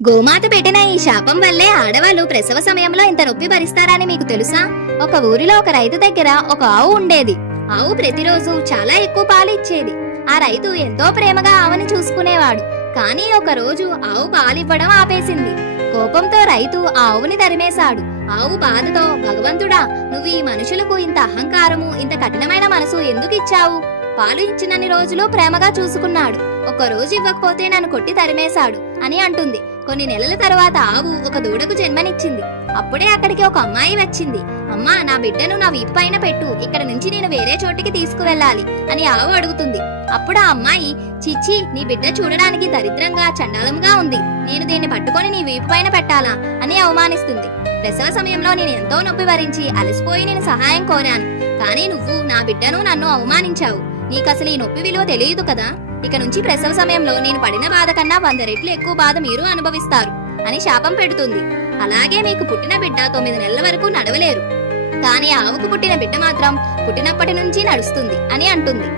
గోమాత పెట్టిన ఈ శాపం వల్లే ఆడవాళ్ళు ప్రసవ సమయంలో ఇంత నొప్పి భరిస్తారని మీకు తెలుసా? ఒక ఊరిలో ఒక రైతు దగ్గర ఒక ఆవు ఉండేది. ఆవు ప్రతిరోజు చాలా ఎక్కువ పాలు ఇచ్చేది. ఆ రైతు ఎంతో ప్రేమగా ఆవుని చూసుకునేవాడు. కానీ ఒక రోజు ఆవు పాలివ్వడం ఆపేసింది. కోపంతో రైతు ఆ ఆవుని తరిమేశాడు. ఆవు బాధతో భగవంతుడా నువ్వు ఈ మనుషులకు ఇంత అహంకారము ఇంత కఠినమైన మనసు ఎందుకు ఇచ్చావు? పాలు ఇచ్చినన్ని రోజులు ప్రేమగా చూసుకున్నాడు. ఒక్క రోజు ఇవ్వకపోతే నన్ను కొట్టి తరిమేశాడు అని అంటుంది. కొన్ని నెలల తర్వాత ఆవు ఒక దూడకు జన్మనిచ్చింది. అప్పుడే అక్కడికి ఒక అమ్మాయి వచ్చింది. అమ్మా నా బిడ్డను నా వీపు పైన పెట్టు. ఇక్కడ నుంచి నేను వేరే చోటికి తీసుకువెళ్ళాలి అని ఆవు అడుగుతుంది. అప్పుడు ఆ అమ్మాయి చిచ్చి నీ బిడ్డ చూడడానికి దరిద్రంగా చండాలంగా ఉంది. నేను దీన్ని పట్టుకొని నీ వీపు పైన పెట్టాలా? అని అవమానిస్తుంది. ప్రసవ సమయంలో నేను ఎంతో నొప్పి భరించి అలసిపోయి నేను సహాయం కోరాను. కానీ నువ్వు నా బిడ్డను నన్ను అవమానించావు. నీకసలు ఈ నొప్పి విలువ తెలియదు కదా? ఇక నుంచి ప్రసవ సమయంలో నేను పడిన బాధ కన్నా వంద రెట్లు ఎక్కువ బాధ మీరు అనుభవిస్తారు అని శాపం పెడుతుంది. అలాగే మీకు పుట్టిన బిడ్డ తొమ్మిది నెలల వరకు నడవలేరు. కానీ ఆవుకు పుట్టిన బిడ్డ మాత్రం పుట్టినప్పటి నుంచి నడుస్తుంది అని అంటుంది.